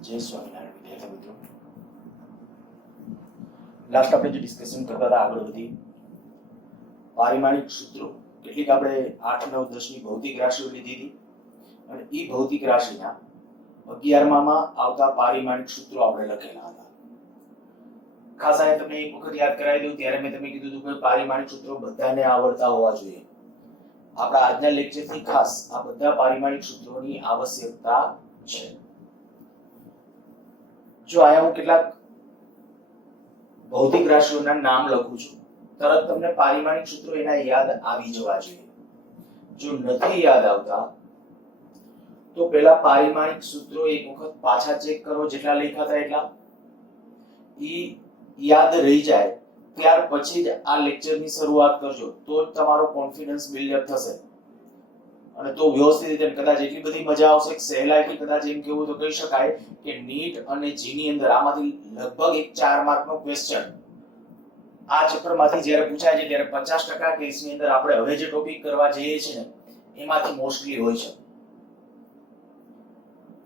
જય સ્વામિનારાયણ વિદ્યાર્થી મિત્રો, લાસ્ટ આપણે જે ડિસ્કશન કરતા હતા આગળ વધી પારિમાણિક સૂત્રો કેટલીક આપણે 8, 9, 10 ની ભૌતિક રાશિઓ લીધી હતી અને એ ભૌતિક રાશિના 11માં આવતા પારિમાણિક સૂત્રો આપણે લખેલા હતા. ખાસ આ તમને એક વખત યાદ કરાવી દઉં ત્યારે મેં તમને કીધું હતું કે પારિમાણિક સૂત્રો બધાને આવડતા હોવા જોઈએ. આપણા આજના લેક્ચરથી ખાસ આ બધા પારિમાણિક સૂત્રોની આવશ્યકતા છે. જો આયા હું કેટલાક ભૌતિક રાશિઓના નામ લખું છું, તરત તમને પારિમાણિક સૂત્રો એના યાદ આવી જવા જોઈએ. જો નથી યાદ આવતા તો પહેલા પારિમાણિક સૂત્રો એક વખત પાછા ચેક કરો, જેટલા લખ્યા હતા એટલા. ઈ યાદ રહી જાય ત્યાર પછી જ આ લેક્ચરની શરૂઆત કરજો, તો જ તમારો કોન્ફિડન્સ બિલ્ડ અપ થશે અને તો વ્યવસ્થિત રીતે કદાચ એટલી બધી મજા આવશે કે સહેલાઈથી કદાચ એમ કેવું તો કહી શકાય કે નીટ અને જી ની અંદર આમાંથી લગભગ એક 4 માર્કનો ક્વેશ્ચન આ ચેપ્ટરમાંથી જ્યારે પૂછાય છે ત્યારે 50% કેસની અંદર આપણે હવે જે ટોપિક કરવા જઈએ છીએ ને એમાંથી મોસ્ટલી હોય છે.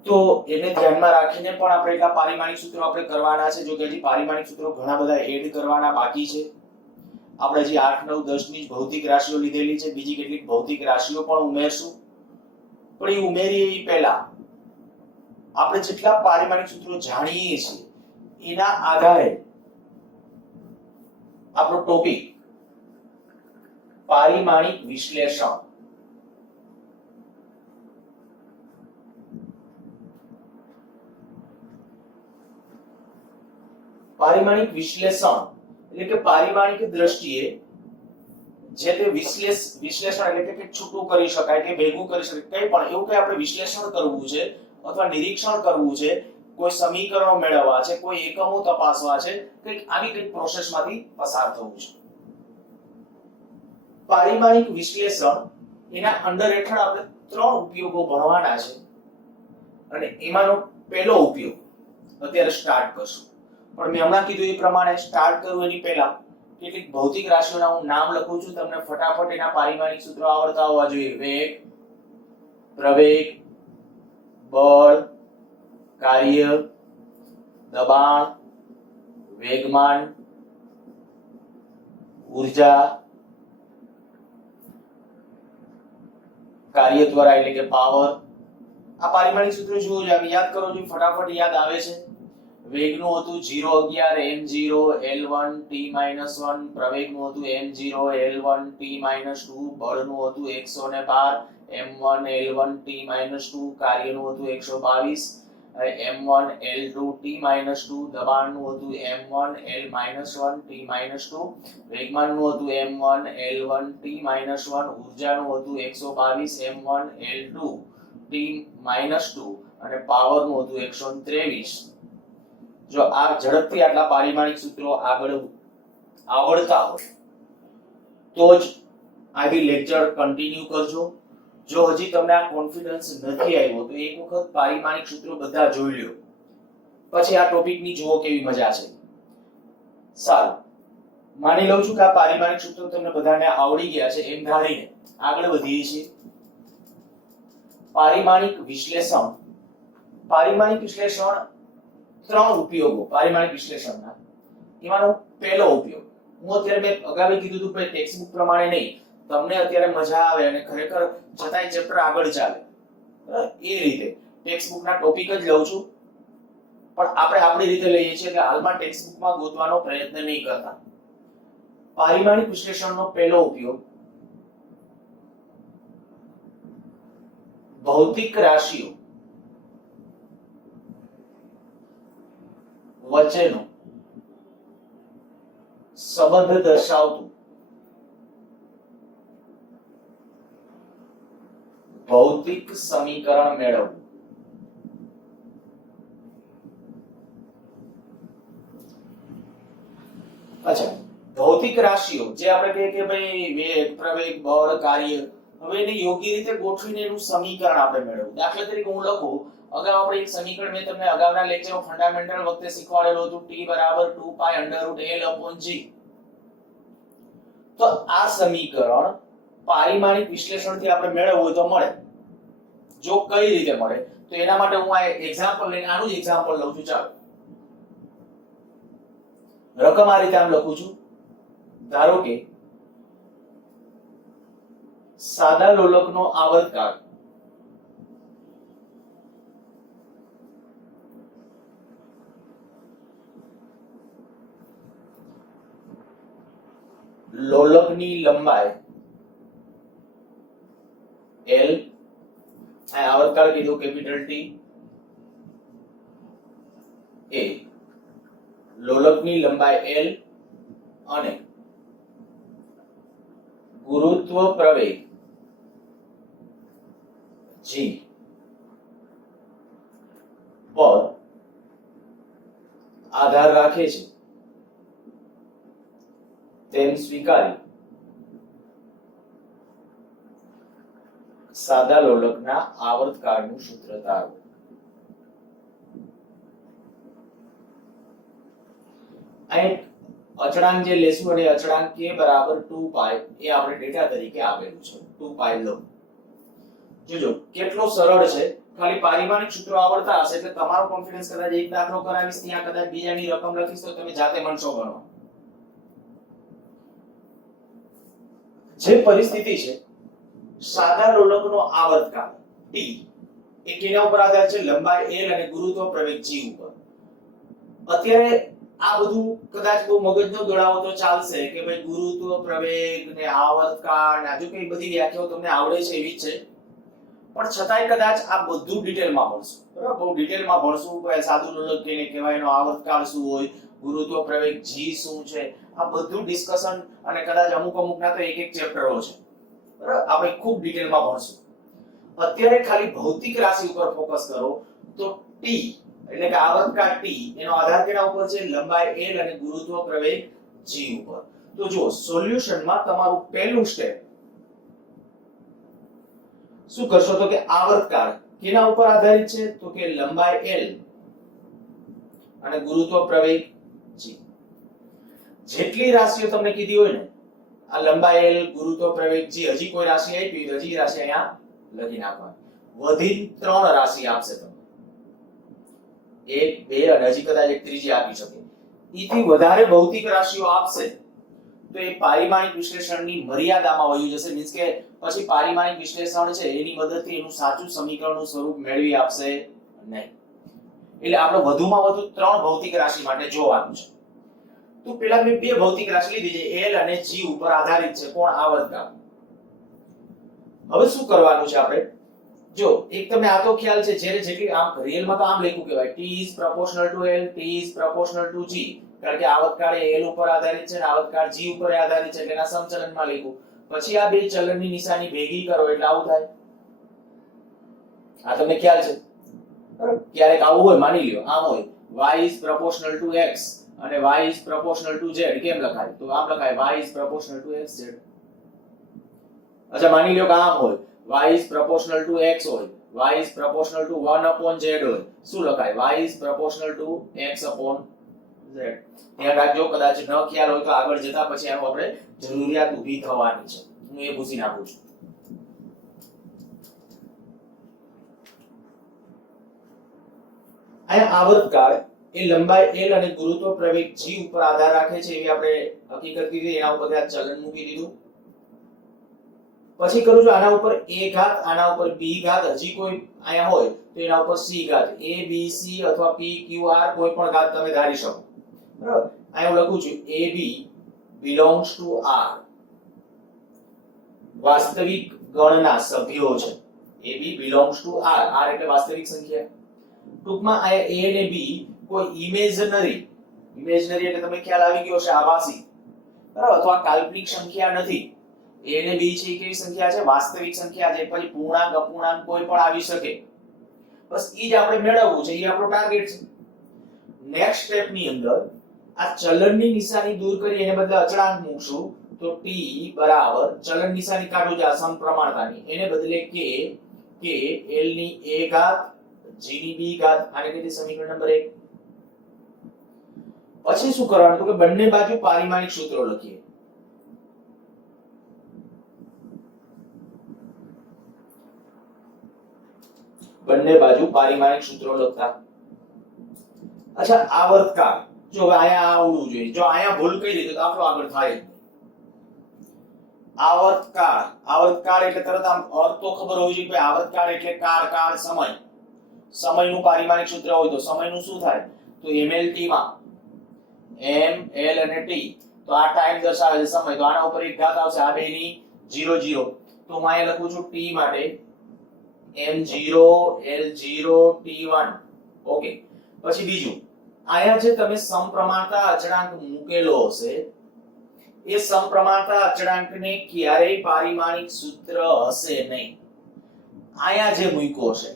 તો એને ધ્યાનમાં રાખીને પણ આપણે એટલા પારિમાણિક સૂત્રો આપણે કરવાના છે. જો કે હજી પારિમાણિક સૂત્રો ઘણા બધા એડ કરવાના બાકી છે. આપણે હજી 8, 9, 10 ની ભૌતિક રાશિઓ લીધેલી છે, બીજી કેટલીક ભૌતિક રાશિઓ પણ ઉમેરશું. પણ એ ઉમેરીએ એ પહેલા આપણે જેટલા પારિમાણિક સૂત્રો જાણીએ છીએ એના આધારે આપણો ટોપિક પારિમાણિક વિશ્લેષણ. પારિમાણિક વિશ્લેષણ એટલે કે પારિમાણિક દ્રષ્ટિએ જે તે વિશ્લેષણ એટલે કે છૂટું કરી શકાય કે ભેગું કરી શકાય, કંઈ પણ એવું કે આપણે વિશ્લેષણ કરવું છે અથવા નિરીક્ષણ કરવું છે, કોઈ સમીકરણો મેળવવા છે, કોઈ એકમો તપાસવા છે, કંઈક આવી કંઈક પ્રોસેસમાંથી પસાર થવું છે. પારિમાણિક વિશ્લેષણ એના અંડર હેઠળ આપણે 3 ઉપયોગો ભણવાના છે અને એમાંનો પહેલો ઉપયોગ અત્યારે સ્ટાર્ટ કરશું. પણ મેં હમણાં કીધું એ પ્રમાણે સ્ટાર્ટ કરું એની પહેલા કેટલીક ભૌતિક રાશિઓના હું નામ લખું છું. તમને ફટાફટ એના પારિમાણિક સૂત્રો આવડતા હોવા જોઈએ. વેગ, પ્રવેગ, બળ, કાર્ય, દબાણ, વેગમાન, ઊર્જા, કાર્ય દ્વારા એટલે કે પાવર. આ પારિમાણિક સૂત્રો જુઓ, યાદ કરો જો ફટાફટ યાદ આવે છે. વેગનું હતું 011 m0 l1 t-1, પ્રવેગનું હતું m0 l1 t-2, બળનું હતું 112 m1 l1 t-2, કાર્યનું હતું 122 m1 l2 t-2, દબાણનું હતું m1 l-1 t-2, વેગમાનનું હતું m1 l1 t-1, ઊર્જાનું હતું 122 m1 l2 t-2 અને પાવરનું હતું 123. જો આ ઝડપથી આટલા પારિમાણિક સૂત્રો આગળ આવડતા હોય તો જ આવી લેક્ચર કન્ટિન્યુ કરજો. જો હજી તમને આ કોન્ફિડન્સ નથી આવ્યો તો એક વખત પારિમાણિક સૂત્રો બધા જોઈ લ્યો, પછી આ ટોપિકની જુઓ કેવી મજા છે. સારું, માની લઉં છું કે આ પારિમાણિક સૂત્રો તમને બધાને આવડી ગયા છે એમ ધારીને આગળ વધીએ છીએ. પારિમાણિક વિશ્લેષણ. પારિમાણિક વિશ્લેષણ 3 ઉપયોગો પારિમાણિક વિશ્લેષણના. એમાંનો પહેલો ઉપયોગ હું અત્યારે મેં અગાઉ કીધું હતું કે ટેક્સ્ટ બુક પ્રમાણે નહીં, તમને અત્યારે મજા આવે અને ખરેખર છતાંય ચેપ્ટર આગળ ચાલે એ રીતે ટેક્સ્ટ બુકના ટોપિક જ લઉં છું. પણ આપણે આપણી રીતે લઈએ છીએ કે હાલમાં ટેક્સ્ટ બુકમાં ગોતવાનો પ્રયત્ન નહીં કરતા. પારિમાણિક વિશ્લેષણનો પહેલો ઉપયોગ ભૌતિક રાશિઓ વચ્ચેનો સંબંધ દર્શાવતું ભૌતિક સમીકરણ મેળવવું. અચ્છા, ભૌતિક રાશિઓ જે આપણે કહીએ કે ભાઈ વેગ, પ્રવેગ, બળ, કાર્ય, હવે એને યોગ્ય રીતે ગોઠવીને એનું સમીકરણ આપણે મેળવવું. દાખલા તરીકે હું લખું, અગાઉ આપણે એક સમીકરણ મેં તમને અગાઉના લેક્ચરમાં ફંડામેન્ટલ વખતે શીખવાડેલું હતું, t બરાબર 2 pi √l/g. તો આ સમીકરણ પારિમાણિક વિશ્લેષણથી આપણે મેળવવું હોય તો મળે. જો કઈ રીતે મળે તો એના માટે હું આ એક્ઝામ્પલ લઈને આનું જ એક્ઝામ્પલ લઉં છું. ચાલો, રકમ આ રીતે આમ લખું છું. ધારો કે સાદા લોલકનો આવર્તકાળ લોલકની લંબાઈ L, આવર્તકાળ કીધું કેપિટલ T, A લોલકની લંબાઈ L અને ગુરુત્વ પ્રવેગ G પર આધાર રાખે છે તેમ સ્વીકારી સાદા લોલકના આવર્તકાળનું સૂત્ર તારો. અહીં અચળાંક જે લેશું અને અચળાંક k બરાબર 2π એ આપણે ડેટા તરીકે આપેલું છે. 2π લો. જોજો કેટલો સરળ છે. ખાલી પારિમાણિક સૂત્રો આવડતા હશે એટલે તમારો કોન્ફિડન્સ કદાચ એક દાખલો કરાવીશ ત્યાં કદાચ બીજાની રકમ લખીશ તો તમે જાતે મનસો ગણો. જે પરિસ્થિતિ છે સાદા લોલકનો આવર્તકાળ T એ કેના ઉપર આધાર છે? લંબાઈ L અને ગુરુત્વ પ્રવેગ G ઉપર. અત્યારે આ બધું કદાચ બહુ મગજનો દોડાવો તો ચાલશે કે ભાઈ ગુરુત્વ પ્રવેગ ને આવર્તકાળ ને આજુ કઈ બધી વ્યાખ્યાઓ તમને આવડે છે એવી જ છે, પણ છતાંય કદાચ આ બધું ડિટેલમાં ભણશું. બરાબર, બહુ ડિટેલમાં ભણશું કે સાદું લોલક કેને કહેવાય, એનો આવર્તકાળ શું હોય, ગુરુત્વ પ્રવેગ G શું છે, આ બધું ડિસ્કશન અને કદાચ અમુકના તો એક ચેપ્ટરો છે. બરાબર, આપણે ખૂબ ડિટેલમાં ભણશું. અત્યારે ખાલી ભૌતિક રાશિ ઉપર ફોકસ કરો તો T એટલે કે આવર્તકાળ T એનો આધાર કેના ઉપર છે? લંબાઈ L અને ગુરુત્વ પ્રવેગ G ઉપર. તો જો સોલ્યુશનમાં તમારું પહેલું સ્ટેપ શું કરશો તો કે આવર્તકાળ કેના ઉપર આધારિત છે? તો કે લંબાઈ L અને ગુરુત્વ પ્રવેગ G. જેટલી રાશિઓ તમને કીધી હોય ને, આ લંબાઈ L, ગુરુત્વ પ્રવેગ G, હજી કોઈ રાશિ આપી તો હજી રાશિ અહીંયા લખી નાખવાની. વધી 3 રાશિ આપશે તમને, 1, 2 અને હજી કદાચ એક ત્રીજી આપી શકે. એથી વધારે ભૌતિક રાશિઓ આપશે તો એ પારિમાણિક વિશ્લેષણની મર્યાદામાં વયું જશે. મીન્સ કે પછી પારિમાણિક વિશ્લેષણ છે એની મદદથી એનું સાચું સમીકરણનું સ્વરૂપ મેળવી આપશે નહીં. એટલે આપણે વધુમાં વધુ 3 ભૌતિક રાશિ માટે જોવાનું છે. તો પેલા મેં 2 ભૌતિક રાશિ લીધી છે, L અને G ઉપર આધારિત છે. કોણ? આવર્તકાળ. હવે શું કરવાનું છે આપણે? જો એક તમને આ તો ખ્યાલ છે, જ્યારે જેટલી આમ રિયલમાં તો આમ લખ્યું કહેવાય T is proportional to L, T is proportional to G, કારણ કે આવર્તકાળ એ L ઉપર આધારિત છે અને આવર્તકાળ G ઉપર આધારિત છે એટલે એના સમચલનમાં લખ્યું. પછી આ બે ચલનની નિશાની ભેગી કરો એટલે આવું થાય. આ તમને ખ્યાલ છે? બરાબર, ક્યારેક આવું હોય, માની લ્યો આમ હોય y is proportional to x અને y is proportional to z. કેમ લખાય? તો આમ લખાય y is proportional to xz. અચ્છા, માની લ્યો કે આમ હોય y is proportional to x હોય, y is proportional to 1 upon z હોય. શું લખાય? y is proportional to x upon z. ધ્યાન રાખજો, કદાચ ન ખ્યાલ હોય તો આગળ જતા પછી આનો આપણે જરૂરિયાત ઊભી થવાની છે. હું એ પૂછી નાખું છું. અહીંયા આવર્તકાળ એ લંબાઈ L અને ગુરુત્વ પ્રવેગ G ઉપર આધાર રાખે છે એવી આપણે હકીકત કીધી. એના ઉપર આ ચલન મૂકી દીધું. પછી કરું છું આના ઉપર a ઘાત, આના ઉપર b ઘાત, હજી કોઈ આયા હોય તો એના ઉપર c ઘાત, a b c અથવા p q r કોઈ પણ ઘાત તમે ધારી શકો. બરાબર, અહીં હું લખું છું ab belongs to r. વાસ્તવિક ગણના સભ્યો છે. ab belongs to r. r એટલે વાસ્તવિક સંખ્યા. ટૂંકમાં આ a અને b કોઈ ઇમેજનરી એટલે તમને ખ્યાલ આવી ગયો છે, આભાસી, બરાબર, અથવા કાલ્પનિક સંખ્યા નથી. a અને b છે એ કેવી સંખ્યા છે? વાસ્તવિક સંખ્યા છે. પછી પૂર્ણાંક, અપૂર્ણાંક કોઈ પણ આવી શકે. બસ ઈ જ આપણે મેળવવું છે, ઈ આપણો ટાર્ગેટ છે. નેક્સ્ટ સ્ટેપ ની અંદર આ ચલનની નિશાની દૂર કરી એને બદલે અચળાંક મૂકશું તો t બરાબર ચલન નિશાની કાઢું છે આ સમપ્રમાણતાની, એને બદલે k l ની a ઘાત g ની b ઘાત. આને કહીએ સમીકરણ નંબર 1. પછી શું કરવાનું તો કે બંને બાજુ પારિમાણિક સૂત્રો લખીએ. બંને બાજુ પારિમાણિક સૂત્રો લખતા. અચ્છા આવર્તકાળ, જો હવે અહીંયા આવડવું જોઈએ. જો અહીંયા ભૂલ કરી દે તો દાખલો આગળ થાય. આવર્તકાળ, આવર્તકાળ એટલે તરત આમ અર્થ તો ખબર હોવી જોઈએ કે આવર્તકાળ એટલે કાળ, કાળ સમય. સમયનું પારિમાણિક સૂત્ર હોય તો સમયનું શું થાય? તો ml t માં m l અને t, તો આ ટાઈમ દર્શાવે છે સમય, તો આના ઉપર એક ઘાત આવશે, આ બેની 0 0. તો હું અહીંયા લખું છું t માટે m0 l0 t1. ઓકે. પછી બીજું, આયા જે તમે સમપ્રમાણતા અચળાંક મૂકેલો હશે એ સમપ્રમાણતા અચળાંકને ક્યારેય પારિમાણિક સૂત્ર હશે નહીં. આયા જે મૂક્યો હશે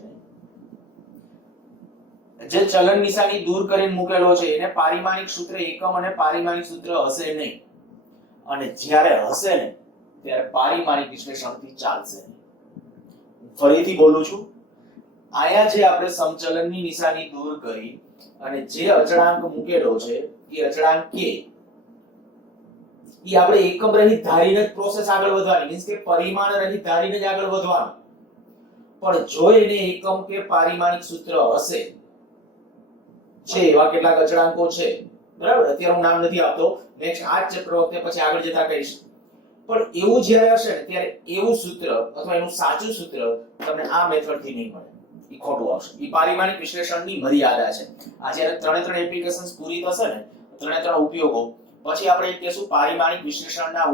જે ચલન નિશાની દૂર કરીને મૂકેલો છે એને પારિમાણિક સૂત્ર એકમ અને પારિમાણિક સૂત્ર હશે નહીં. અને જ્યારે હશે ને ત્યારે પારિમાણિક વિશ્લેષણથી ચાલશે. ફરીથી બોલું છું, આયા જે આપણે સમચલનની નિશાની દૂર કરી અને જે અચળાંક મૂકેલો છે એ અચળાંક k, એ આપણે એકમ રહિત ધારીને જ પ્રોસેસ આગળ વધવાની, મીન્સ કે પરિમાણ રહિત ધારીને જ આગળ વધવાનું. પણ જો એને એકમ કે પારિમાણિક સૂત્ર હશે, છે એવા કેટલાક અચળાંકો છે, બરાબર, અત્યારે હું નામ નથી આપતો, નેક્સ્ટ આ ચેપ્ટર વખતે પછી આગળ જતા કહીશ. પણ એવું જ્યારે હશે ને ત્યારે એવું સૂત્ર અથવા એનું સાચું સૂત્ર તમને આ મેથડ થી નહીં મળે, એ ખોટું આવશે. એ પારિમાણિક વિશ્લેષણની મર્યાદા છે. આ જ્યારે ત્રણે એપ્લિકેશન્સ પૂરી થશે ને, ત્રણે ઉપયોગો, પછી આપણે કહેશું પારિમાણિક વિશ્લેષણના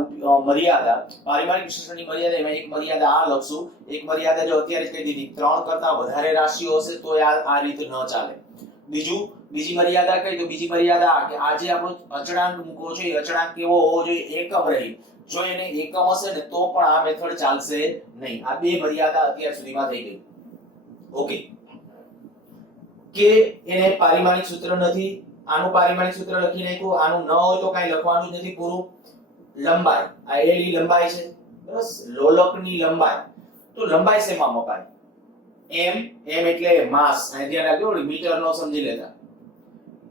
મર્યાદા. પારિમાણિક વિશ્લેષણની મર્યાદા, એમાં એક મર્યાદા આ લખશું, એક મર્યાદા જો અત્યારે જ કહી દીધી, 3 કરતા વધારે રાશિઓ હશે તો આ રીતે ન ચાલે. બીજી મર્યાદા કઈ? તો બીજી મર્યાદા આ કે આ જે આપણો અચળાંક મૂકો છે એ અચળાંક કેવો હોવો જોઈએ? એકમ રહિત. જો એને એકમ હશે ને તો પણ આ મેથડ ચાલશે નહીં. આ બે મર્યાદા અત્યાર સુધીમાં થઈ ગઈ. ઓકે. કે એને પારિમાણિક સૂત્ર નથી, આનું પારિમાણિક સૂત્ર લખી નાખ્યું, આનું ન હોય તો કાઈ લખવાનું જ નથી, પૂરું. લંબાઈ, આ l ની લંબાઈ છે, બસ, લોલકની લંબાઈ. તો લંબાઈ શેમાં મપાય? m એટલે માસ, અહીં ધ્યાન રાખજો, મીટર નો સમજી લેતા.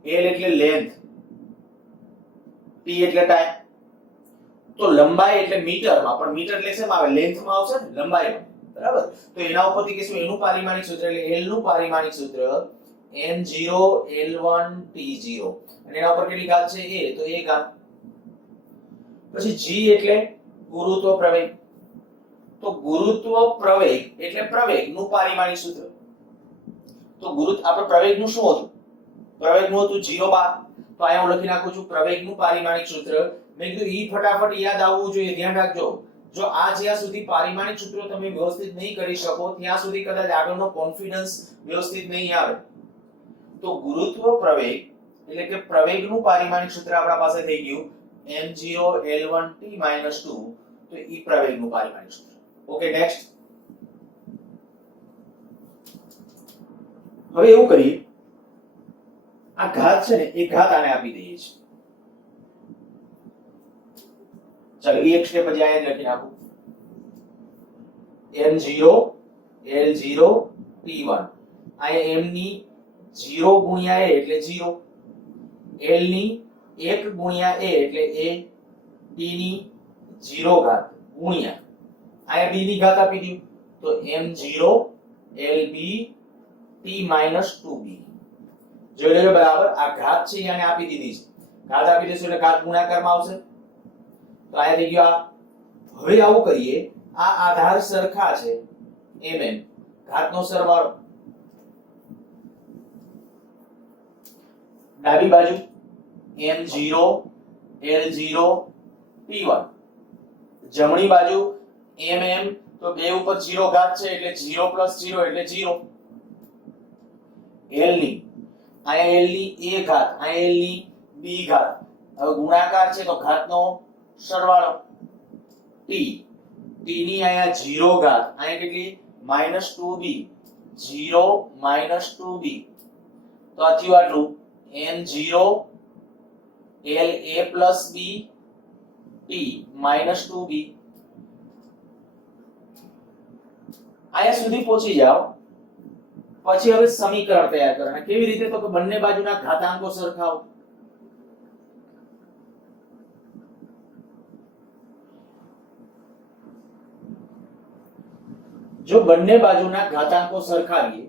l એટલે લેન્થ, t એટલે ટાઈમ. તો લંબાઈ એટલે મીટરમાં, પણ મીટર એટલે શેમાં આવે? લેન્થમાં આવશે ને, લંબાઈમાં, બરાબર. તો એના ઉપરથી કહેશું એનું પારિમાણિક સૂત્ર એટલે l નું પારિમાણિક સૂત્ર m0 l1 t0, અને એના ઉપર કેટલી ઘાત છે? a, તો a ઘાત. પછી g એટલે ગુરુત્વ પ્રવેગ. તો ગુરુત્વ પ્રવેગ એટલે પ્રવેગનું પારિમાણિક સૂત્ર. તો આપણે પ્રવેગનું શું હતું? પ્રવેગનું હતું 0 બાર. તો અહીંયા હું લખી નાખું છું પ્રવેગનું પારિમાણિક સૂત્ર. મેં કીધું ઈ ફટાફટ યાદ આવવું જોઈએ, ધ્યાન રાખજો. જો આ જ્યાં સુધી પારિમાણિક સૂત્રો તમે વ્યવસ્થિત નહીં કરી શકો ત્યાં સુધી કદાચ આગળનો કોન્ફિડન્સ વ્યવસ્થિત નહીં આવે. તો ગુરુત્વ પ્રવેગ એટલે કે પ્રવેગનું પારિમાણિક સૂત્ર આપણા પાસે થઈ ગયું m0 l1 t-2, તો ઈ પ્રવેગનું પારિમાણિક સૂત્ર. Okay, next. હવે એવું કરીએ, આ ઘાત છે ને એ ઘાત આને આપી દઈએ છીએ. ચાલો એક સ્ટેપ પછી અહીંયા લખી નાખું m0 l0 t1. અહીંયા m ની 0 ગુણ્યા a એટલે 0, l ની 1 ગુણ્યા a એટલે a, t ની 0 ઘાત ગુણ્યા અહીંયા b ની ઘાત આપી દીધું, તો m0 lb t-2b. જોઈ લેજો બરાબર, આ ઘાત છે એને આપી દીધી છે. ઘાત આપી દેશું એટલે ઘાત ગુણાકારમાં આવશે. તો આ થઈ ગયો આ. હવે આવું કરીએ, આ આધાર સરખા છે mm, ઘાતનો સરવાળો. ડાબી બાજુ m0 l0 t1, જમણી બાજુ mm, તો બે ઉપર 0 ઘાત છે એટલે 0 + 0 એટલે 0. l ની અહીંયા l ની a ઘાત, અહીંયા l ની b ઘાત. હવે ગુણાકાર છે તો ઘાતનો સરવાળો. t ની અહીંયા 0 ઘાત, અહીંયા કેટલી? -2b, 0 -2b. તો આ થયું આટલું m0 la + b t-2b. આયા સુધી પહોંચી જાઓ. પછી હવે સમીકરણ તૈયાર કરવાના. કેવી રીતે? તો કે બંને બાજુના ઘાતાંકો સરખાવો. જો બંને બાજુના ઘાતાંકો સરખાવીએ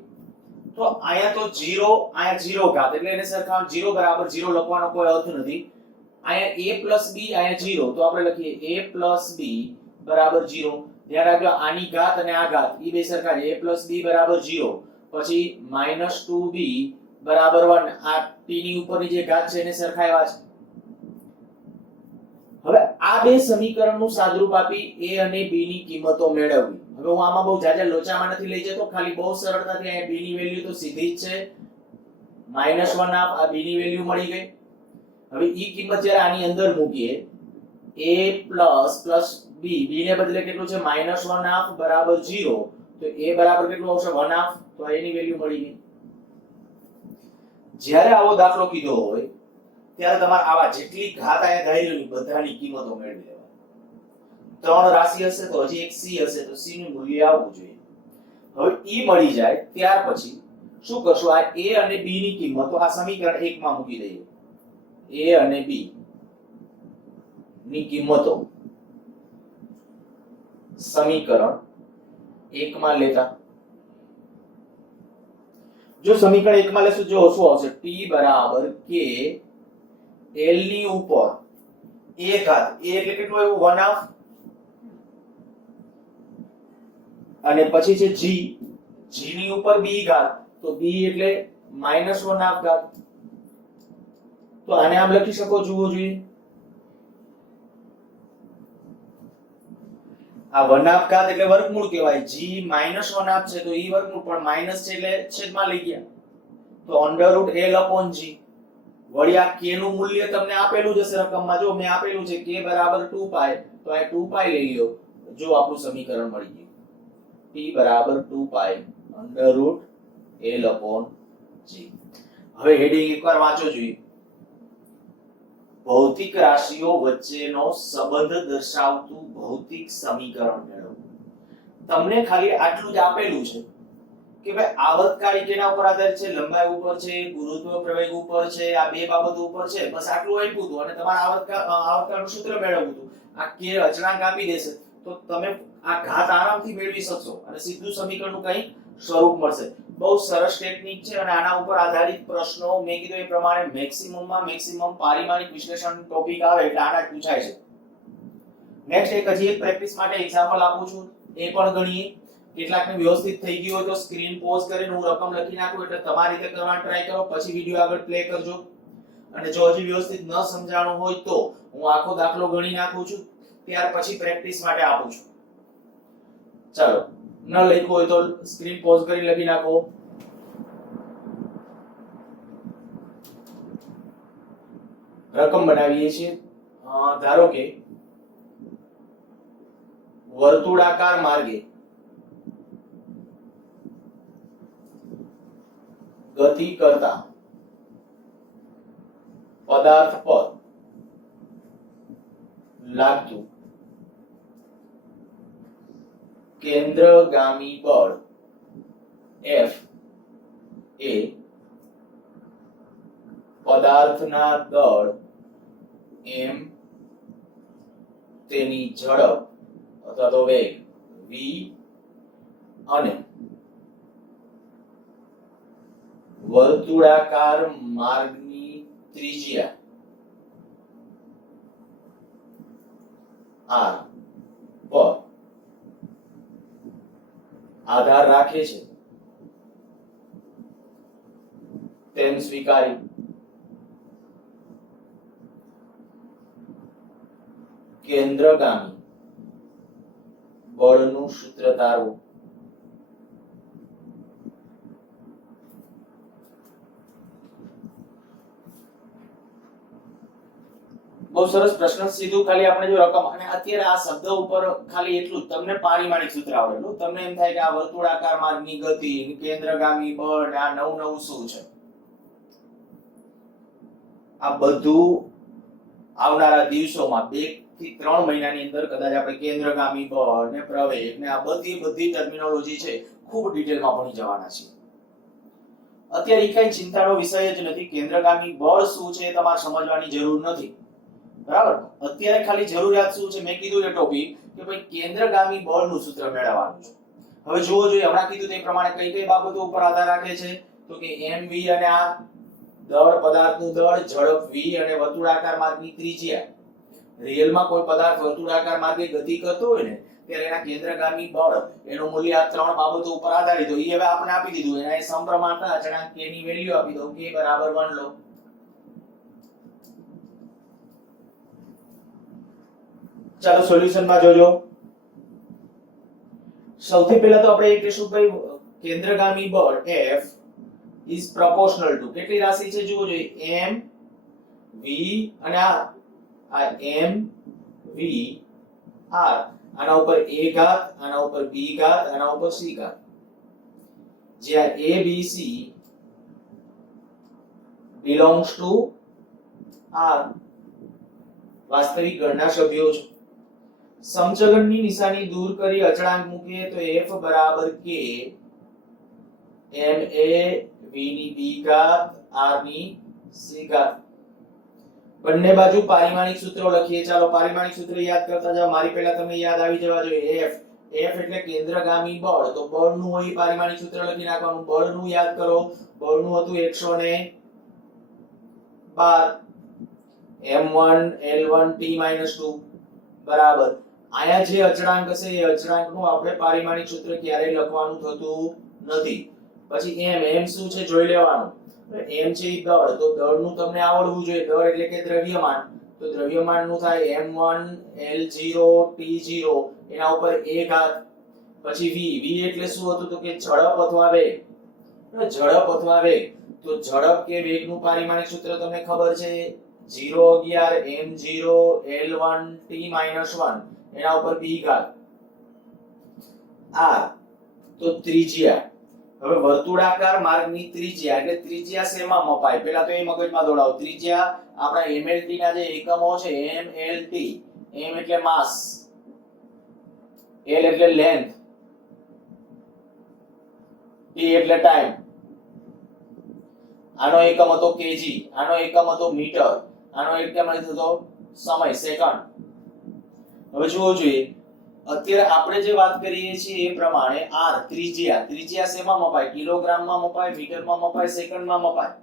તો અહીંયા તો 0 અહીંયા 0 ઘાત એટલે એને સરખામણી 0 બરાબર 0 લખવાનો કોઈ અર્થ નથી. અહીંયા a + b અહીંયા 0 તો આપણે લખીએ a + b બરાબર 0. ધ્યાન રાખજો આની ઘાત અને આ ઘાત ઈ બે સરખા છે. a + b બરાબર 0 પછી -2b બરાબર 1 આ t ની ઉપરની જે ઘાત છે એને સરખાવ્યા છે. હવે આ બે સમીકરણનું સાદુરૂપ આપી a અને b ની કિંમતો મેળવવી. હવે હું આમાં બહુ જાજા લોચામાં નથી લઈ જતો, ખાલી બહુ સરળતાથી અહીંયા b ની વેલ્યુ તો સીધી જ છે -1 આ b ની વેલ્યુ મળી ગઈ. હવે ઈ કિંમત જ્યારે આની અંદર મૂકીએ a + b b ને બદલે કેટલું છે -1/2 બરાબર 0 તો a બરાબર કેટલું આવશે 1/2 તો એની વેલ્યુ મળી ગઈ. જ્યારે આવો દાખલો કીધો હોય ત્યારે તમારે આવા જેટલી ઘાત આયા ધારેલી બધાની કિંમતો મેળવી લેવાની. ત્રણ રાશિ હશે તો હજી એક c હશે તો c નું મૂલ્ય આવવું જોઈએ. હવે ઈ મળી જાય ત્યાર પછી શું કરશું? આ a અને b ની કિંમતો આ સમીકરણ 1 માં મૂકી દઈએ. a અને b ની કિંમતો સમીકરણ 1 માં લેતા જો સમીકરણ 1 માં લેશું જો શું આવશે? t બરાબર k l ની ઉપર a ઘાત a એટલે કેટલું આવ્યું 1/2 અને પછી છે g g ની ઉપર b ઘાત તો b એટલે -1/2 ઘાત. તો આને આમ લખી શકો જુઓ જોઈએ આ 1/2 ઘાત એટલે વર્ગમૂળ કહેવાય. g -1/2 છે તો ઈ વર્ગમૂળ પણ માઈનસ છે એટલે છેદમાં લઈ ગયા તો √l/g. વળી આ k નું મૂલ્ય તમને આપેલું જ હશે રકમમાં. જો મેં આપેલું છે k બરાબર 2π તો આ 2π લઈ લ્યો. જો આપણું સમીકરણ મળી ગયું p બરાબર 2π √l/g. હવે હેડિંગ એકવાર વાંચો જોઈએ. ભૌતિક રાશિઓ વચ્ચેનો સંબંધ દર્શાવતું ભૌતિક સમીકરણ મેળવો. તમને ખાલી આટલું જ આપેલું છે કે ભાઈ આવર્તકાળી કેના ઉપર આધારિત છે? લંબાઈ ઉપર છે, ગુરુત્વ પ્રવેગ ઉપર છે, આ બે બાબતો ઉપર છે. બસ આટલું આપ્યું હતું અને તમારે આવર્તકાળનું સૂત્ર મેળવવું હતું. આ કે અચળાંક આપી દેશે તો તમે આ ઘાત આરામથી મેળવી શકશો અને સીધું સમીકરણનું કંઈક સ્વરૂપ મળશે. બહુ સરસ ટેકનિક છે અને આના ઉપર આધારિત પ્રશ્નો મેં કીધું એ પ્રમાણે મેક્સિમમ પારિમાણિક વિશ્લેષણ ટોપિક આવે એટલે આના જ પૂછાય છે. નેક્સ્ટ હજી એક પ્રેક્ટિસ માટે એક્ઝામ્પલ આપું છું એ પણ ગણીએ. કેટલાકને વ્યવસ્થિત થઈ ગયું હોય તો સ્ક્રીન પોઝ કરીને હું રકમ લખી નાખું એટલે તમારી રીતે કરવાનો ટ્રાય કરો, પછી વિડિયો આગળ પ્લે કરજો. અને જો હજી વ્યવસ્થિત ન સમજાણું હોય તો હું આખો દાખલો ગણી નાખું છું, ત્યાર પછી પ્રેક્ટિસ માટે આપું છું. ચાલો, ન લખ્યું હોય તો સ્ક્રીન પોઝ કરી લખી નાખો. રકમ બનાવીએ છીએ. ધારો કે વર્તુળાકાર માર્ગે ગતિ કરતા પદાર્થ પર લાગતું કેન્દ્રગામી બળ F એ પદાર્થના દળ m તેની ઝડપ અથવા તો વેગ v અને વર્તુળાકાર માર્ગની ત્રિજ્યા r પર આધાર રાખે છે તેમ સ્વીકારી કેન્દ્રગામી બળનું સૂત્ર તારવું. બહુ સરસ પ્રશ્ન. સીધું ખાલી આપણે જો રકમ અને અત્યારે આ શબ્દ ઉપર ખાલી એટલું જ તમને પારિમાણિક સૂત્ર આવડેલું. તમને એમ થાય કે આ વર્તુળાકાર માર્ગની ગતિ, કેન્દ્રગામી બળ ને આ નવું શું છે? આ બધું આવનારા દિવસોમાં 2 થી 3 મહિનાની અંદર કદાચ આપણે કેન્દ્રગામી બળ ને પ્રવેગ ને આ બધી ટર્મિનોલોજી છે ખૂબ ડિટેલમાં ભણી જવાના છે. અત્યારે કઈ ચિંતાનો વિષય જ નથી. કેન્દ્રગામી બળ શું છે તમારે સમજવાની જરૂર નથી, બરાબર? અત્યારે ખાલી જરૂરિયાત શું છે? મેં કીધું એ ટોપિક કે ભાઈ કેન્દ્રગામી બળનું સૂત્ર મેળવવાનું છે. હવે જુઓ જોઈએ, હમણાં કીધું તે પ્રમાણે કઈ બાબતો ઉપર આધાર રાખે છે? તો કે mv અને r દળ પદાર્થનું દળ, ઝડપ v અને વર્તુળાકાર માર્ગની ત્રિજ્યા. રિયલમાં કોઈ પદાર્થ વર્તુળાકાર માર્ગે ગતિ કરતો હોય ને ત્યારે એના કેન્દ્રગામી બળ એનું મૂલ્ય આ ત્રણ બાબતો ઉપર આધારિત હોય. એ હવે આપણે આપી દીધું. એના સમપ્રમાણતા અચળાંક k ની વેલ્યુ આપી દો. k બરાબર 1 લો. ચાલો સોલ્યુશન માં જોજો. સૌથી પહેલા તો આપણે એ કહીશું ભાઈ કેન્દ્રગામી બળ F is proportional to કેટલી રાશિ છે જુઓ જોઈએ m v અને r. આ m v r આના ઉપર a ઘાત, આના ઉપર b ઘાત, આના ઉપર c ઘાત. જ્યાં a b c belongs to r વાસ્તવિક ગણના સભ્યો છે. સમચલનની નિશાની દૂર કરી અચળાંક મૂકીએ તો f બરાબર k m a v ની b ઘાત r ની c ઘાત. બંને બાજુ પારિમાણિક સૂત્રો લખીએ. ચાલો પારિમાણિક સૂત્ર યાદ કરતા જાઓ. મારી પહેલા તમે યાદ આવી જવા જોઈએ. f એટલે કેન્દ્રગામી બળ. તો બળનું હોય પારિમાણિક સૂત્ર લખી નાખવાનું. બળનું યાદ કરો. બળનું હતું 112 m1 l1 t - 2 બરાબર. આયા જે અચળાંક હશે એ અચળાંકનું આપણે પારિમાણિક સૂત્ર ક્યારેય લખવાનું થતું નથી. પછી m શું છે જોઈ લેવાનું. m છે ઈ દળ. તો દળનું તમને આવડવું જોઈએ. દળ એટલે કે દ્રવ્યમાન. તો દ્રવ્યમાનનું થાય m1 l0 t0 એના ઉપર a ઘાત. પછી v એટલે શું હતું તો કે ઝડપ અથવા વેગ. ઝડપ અથવા વેગ. તો ઝડપ કે વેગનું પારિમાણિક સૂત્ર તમને ખબર છે 011 m0 l1 t - 1 એના ઉપર b ઘાત. r તો ત્રિજ્યા. હવે વર્તુળાકાર માર્ગની ત્રિજ્યા એટલે ત્રિજ્યા શેમાં મપાય પહેલા તો એ મગજમાં દોડાવો. ત્રિજ્યા આપણા mlt ના જે એકમો છે mlt. m એટલે માસ, l એટલે લેન્થ, t એટલે ટાઈમ. આનો એકમ હતો kg, આનો એકમ હતો મીટર, આનો એકમ હતો સમય સેકન્ડ. હવે જુઓ જોઈએ અત્યારે આપણે જે વાત કરીએ છીએ એ પ્રમાણે r ત્રિજ્યા શેમાં મપાય? કિલોગ્રામમાં મપાય, મીટરમાં મપાય, સેકન્ડમાં મપાય.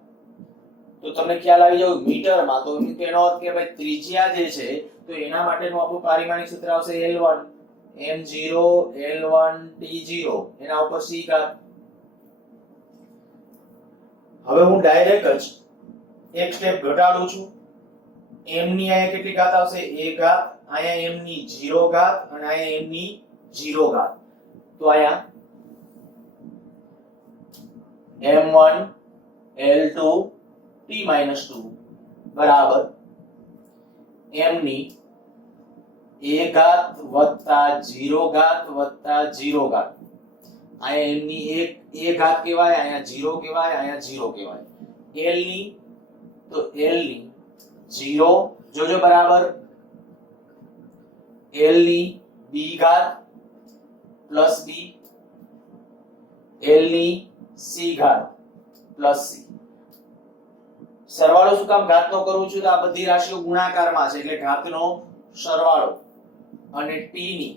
તો તમને ખ્યાલ આવી જાવ મીટરમાં. તો એનો અર્થ કે ભાઈ ત્રિજ્યા જે છે તો એના માટેનું આપણું પારિમાણિક સૂત્ર આવશે l1 m0 l1 t0 એના ઉપર c ઘાત. હવે હું ડાયરેક્ટ જ એક સ્ટેપ ઘટાડું છું. m ની અહીંયા કેટલી ઘાત આવશે? a ઘાત. અહીંયા m ની 0 ઘાત અને અહીંયા m ની 0 ઘાત. તો અહીંયા m1 l2 t - 2 બરાબર m ની a ઘાત વત્તા 0 ઘાત વત્તા 0 ઘાત. અહીંયા m ની a ઘાત કહેવાય, અહીંયા 0 કહેવાય, અહીંયા 0 કહેવાય. l ની તો l ની 0 જોજો બરાબર l ની b ઘાત પ્લસ b, l ની c ઘાત પ્લસ c. સરવાળો શું કામ ઘાતનો કરું છું? તો આ બધી રાશિઓ ગુણાકારમાં છે એટલે ઘાતનો સરવાળો. અને t ની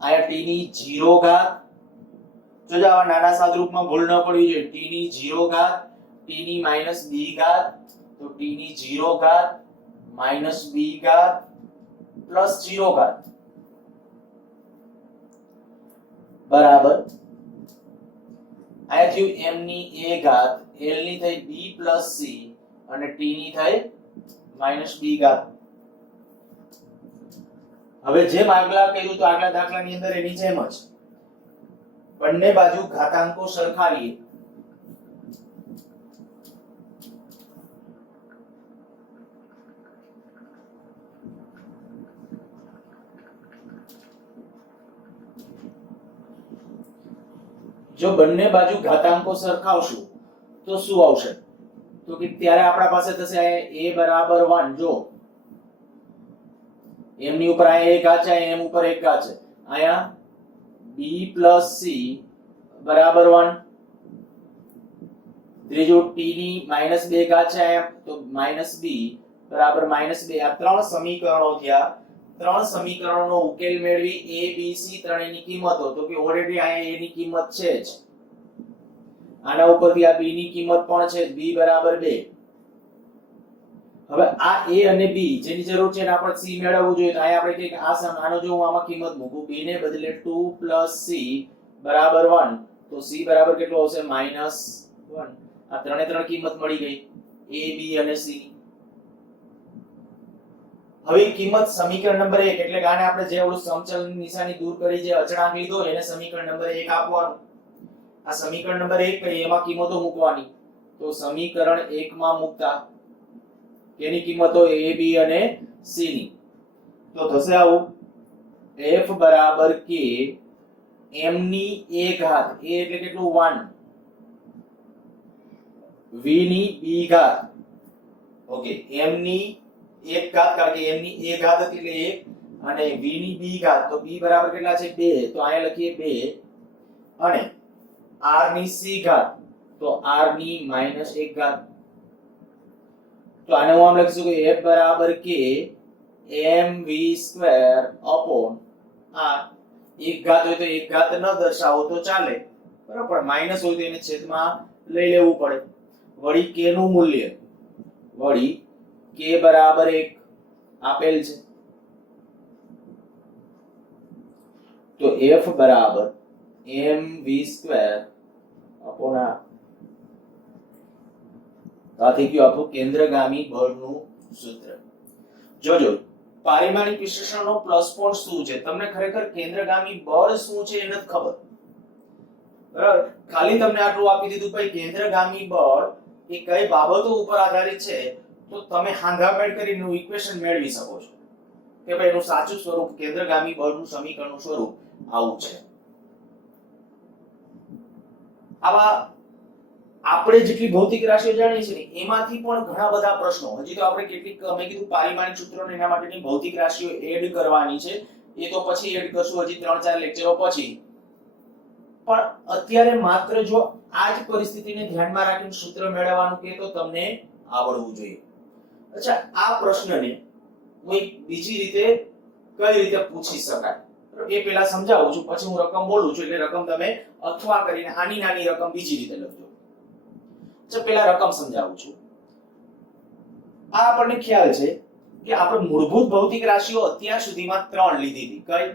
આયા t ની 0 ઘાત. જોજો આવા નાના સાદરૂપમાં ભૂલ ન પડવી જોઈએ. t ની 0 ઘાત, t ની -b ઘાત. તો t ની 0 ઘાત -b ઘાત પ્લસ 0 ઘાત બરાબર. આયા થયું m ની a ઘાત, l ની થઈ b પ્લસ c અને t ની થઈ -b ઘાત. હવે જેમ આગલા કર્યું તો આગલા દાખલાની અંદર એની જેમ જ બંને બાજુ ઘાતાંકો સરખાવીએ. જો બંને બાજુ ઘાતાંકો સરખાવશું તો શું આવશે? તો કે ત્યારે આપણા પાસે થશે a બરાબર 1. જો m ની ઉપર અહીંયા 1 ઘાત છે, m ઉપર 1 ઘાત છે. અહીંયા b પ્લસ c બરાબર 1. ત્રીજું t ની -2 ઘાત છે અહીંયા તો -b બરાબર -2. આ ત્રણ સમીકરણો થયા. ત્રણ સમીકરણોનો ઉકેલ મેળવી a b c ત્રણેયની કિંમતો. તો કે ઓલરેડી અહીંયા a ની કિંમત છે જ આના ઉપરથી આ b ની કિંમત પણ છે b બરાબર 2. હવે આ a અને b જેની જરૂર છે ને આપણે c મેળવવું જોઈએ તો અહીંયા આપણે કહીએ કે આ આનો જો હું આમાં કિંમત મૂકું b ને બદલે 2 + c બરાબર 1 તો c બરાબર કેટલો આવશે -1. આ ત્રણે ત્રણ કિંમત મળી ગઈ a b અને c ની. હવે કિંમત સમીકરણ નંબર 1 એટલે કે આને આપણે જે ઓલું સમચલની નિશાની દૂર કરી જે અચળાંક લીધો એને સમીકરણ નંબર 1 આપવાનું. આ સમીકરણ નંબર 1 કઈ એમાં કિંમતો મૂકવાની. તો સમીકરણ 1 માં મૂકતા કેની કિંમતો a b અને c ની તો થશે આવું f બરાબર k m ની a ઘાત a એટલે કેટલું 1 v ની b ઘાત ઓકે m ની 1 ઘાત કારણ કે m ની a ઘાત એટલે 1 અને v ની b ઘાત તો b બરાબર કેટલા છે 2 તો અહીંયા લખીએ 2 અને r ની c ઘાત તો r ની -1 ઘાત તો આને હું આમ લખીશું કે f બરાબર k mv² upon r. એક ઘાત હોય તો એક ઘાત ન દર્શાવો તો ચાલે બરાબર પણ માઈનસ હોય તો એને છેદમાં લઈ લેવું પડે. વળી k નું મૂલ્ય વળી k બરાબર 1 આપેલ છે તો f બરાબર mv² upon r. આ થઈ ગયું આપણું કેન્દ્રગામી બળનું સૂત્ર. જોજો પારિમાણિક વિશ્લેષણનો પ્લસ પોઈન્ટ શું છે તમને ખરેખર કેન્દ્રગામી બળ શું છે એ નથી ખબર બરાબર ખાલી તમને આટલું આપી દીધું ભાઈ કેન્દ્રગામી બળ એ કઈ બાબતો ઉપર આધારિત છે તો તમે હાંધામેળ કરીને ઇક્વેશન મેળવી શકો છો કે ભાઈ એનું સાચું સ્વરૂપ કેન્દ્રગામી બળનું સમીકરણનું સ્વરૂપ આવું છે. આવા આપણે જેટલી ભૌતિક રાશિઓ જાણીએ છીએ ને એમાંથી પણ ઘણા બધા પ્રશ્નો હજી તો આપણે કેટલીક મેં કીધું પારિમાણિક સૂત્રોને એના માટેની ભૌતિક રાશિઓ એડ કરવાની છે એ તો પછી એડ કરશું હજી 3-4 લેક્ચરો પછી. પણ અત્યારે માત્ર જો આ જ પરિસ્થિતિને ધ્યાનમાં રાખીને સૂત્ર મેળવવાનું કે તો તમને આવડવું જોઈએ. અચ્છા આ પ્રશ્નને હું બીજી રીતે કઈ રીતે પૂછી શકાય એ પહેલા સમજાવું છું પછી હું રકમ બોલું છું એટલે રકમ તમે અથવા કરીને આની નાની રકમ બીજી રીતે લખજો. પેલા રકમ સમજાવું છું. આ આપણને ખ્યાલ છે કે આપણે મૂળભૂત ભૌતિક રાશિઓ અત્યાર સુધીમાં 3 લીધી હતી. કઈ?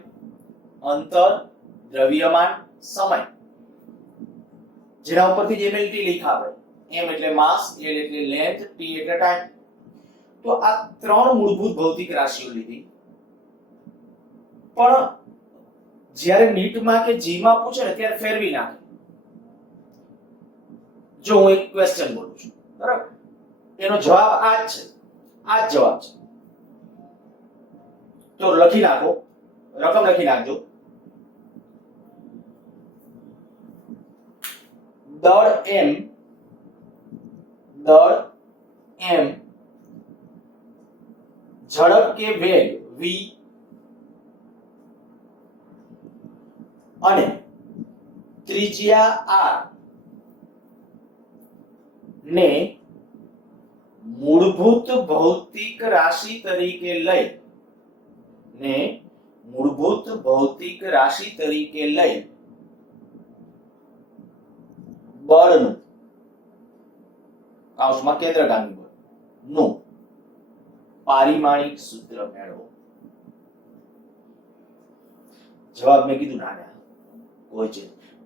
અંતર, દ્રવ્યમાન, સમય. જેના ઉપરથી જ MLT લખ્યા આપણે. m એટલે માસ, l એટલે લેન્થ, t એટલે ટાઈમ. તો આ 3 મૂળભૂત ભૌતિક રાશિઓ લીધી. પણ જ્યારે નીટમાં કે જીમાં પૂછે ને ત્યારે ફેરવી નાખે. જો હું એક ક્વેશ્ચન બોલું છું બરાબર એનો જવાબ આ જ છે આ જ જવાબ છે તો લખી નાખો રકમ લખી નાખજો. દળ m ઝડપ કે વેગ v અને ત્રિજ્યા r ને મૂળભૂત ભૌતિક રાશિ તરીકે લઈ બળનું કૌંસમાં કેન્દ્રગામી બળ નું પારિમાણિક સૂત્ર મેળવો. જવાબ મેં કીધું નાના કોઈ છે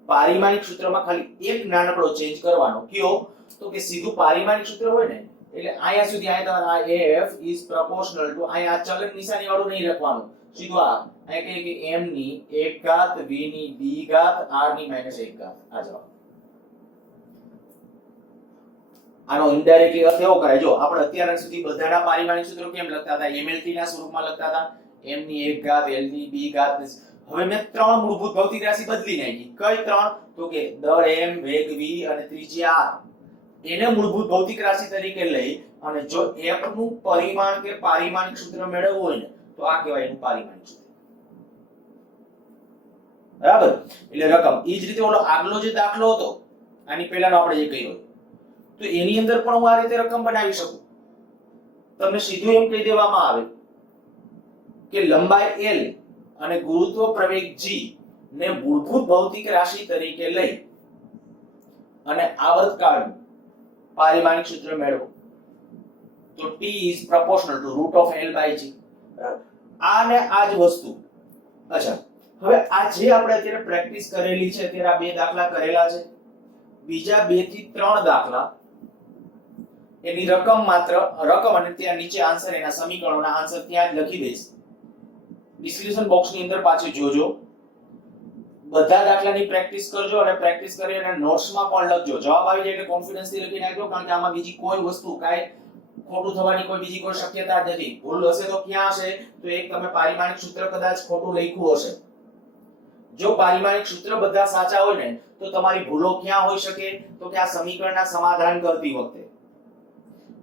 પારિમાણિક સૂત્રમાં ખાલી એક નાનકડો ચેન્જ કરવાનો કયો તો કે સીધું પારિમાણિક સૂત્ર હોય ને એટલે અહીંયા સુધી અહીંયા તમારે આ f is proportional to અહીંયા ચલન નિશાની વાળું નહીં લખવાનું સીધું આ અહીંયા કહે કે m ની 1 ઘાત v ની b ઘાત r ની -1 ઘાત. આ જવાબ. આનો ઇનડાયરેક્ટલી અર્થ એવો કરાય જો આપણે અત્યાર સુધી બધાના પારિમાણિક સૂત્રો કેમ લખતા હતા MLT ના સ્વરૂપમાં લખતા હતા m ની 1 ઘાત l ની b ઘાત. હવે મેં 3 મૂળભૂત ભૌતિક રાશિ બદલી નાખી. કઈ 3? તો કે દળ m, વેગ v અને ત્રિજ્યા r એને મૂળભૂત ભૌતિક રાશિ તરીકે લઈ અને જો f નું પરિમાણ કે પારિમાણિક સૂત્ર મેળવવું હોય ને તો આ કહેવાય એનું પારિમાણિક સૂત્ર. બરાબર એટલે રકમ ઈ જ રીતે ઓલો આગલો જે દાખલો હતો આની પહેલાનો આપણે જે કર્યો તો એની અંદર પણ હું આ રીતે રકમ બનાવી શકું. તમને સીધું એમ કહી દેવામાં આવે કે લંબાઈ l અને ગુરુત્વ પ્રવેગ g ને મૂળભૂત ભૌતિક રાશિ તરીકે લઈ અને આવર્તકાળનું પારિમાણિક સૂત્ર મેળવો તો T is proportional to root of L by G. આ ને આ જ વસ્તુ. અચ્છા, હવે આ જે આપણે અત્યારે પ્રેક્ટિસ કરેલી છે, અત્યારે આ બે દાખલા કરેલા છે, બીજા 2 થી 3 દાખલા એની રકમ અને ત્યાં નીચે આન્સર, એના સમીકરણોના આન્સર ત્યાં જ લખી દઈશ. ડિસ્ક્રિપ્શન બોક્સની અંદર પાછું જોજો, બધા દાખલાની પ્રેક્ટિસ કરજો અને પ્રેક્ટિસ કરી અને નોટ્સમાં પણ લખજો. જવાબ આવી જાય એટલે કોન્ફિડન્સથી લખી નાખજો, કારણ કે આમાં બીજી કોઈ વસ્તુ કાંઈ ખોટું થવાની કોઈ બીજી કોઈ શક્યતા જ નથી. ભૂલ હશે તો ક્યાં હશે? તો એક તમે પારિમાણિક સૂત્ર કદાચ ખોટું લખ્યું હશે. જો પારિમાણિક સૂત્ર બધા સાચા હોય ને તો તમારી ભૂલો ક્યાં હોઈ શકે? તો કે આ સમીકરણના સમાધાન કરતી વખતે.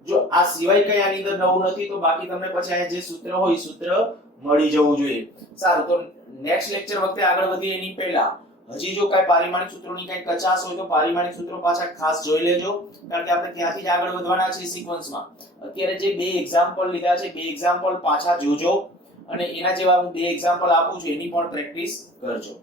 જો આ સિવાય કઈ આની અંદર નવું નથી તો બાકી તમને પછી આ જે સૂત્ર હોય એ સૂત્ર મળી જવું જોઈએ. સારું, તો નેક્સ્ટ લેક્ચર વખતે આગળ વધીએ એની પહેલા હજી જો કઈ પારિમાણિક સૂત્રોની કઈ કચાશ હોય તો પારિમાણિક સૂત્રો પાછા ખાસ જોઈ લેજો, કારણ કે આપણે ત્યાંથી જ આગળ વધવાના છે સિક્વન્સમાં. અત્યારે જે બે એક્ઝામ્પલ લીધા છે, બે એક્ઝામ્પલ પાછા જોજો અને એના જેવા હું બે એક્ઝામ્પલ આપું છું એની પણ પ્રેક્ટિસ કરજો.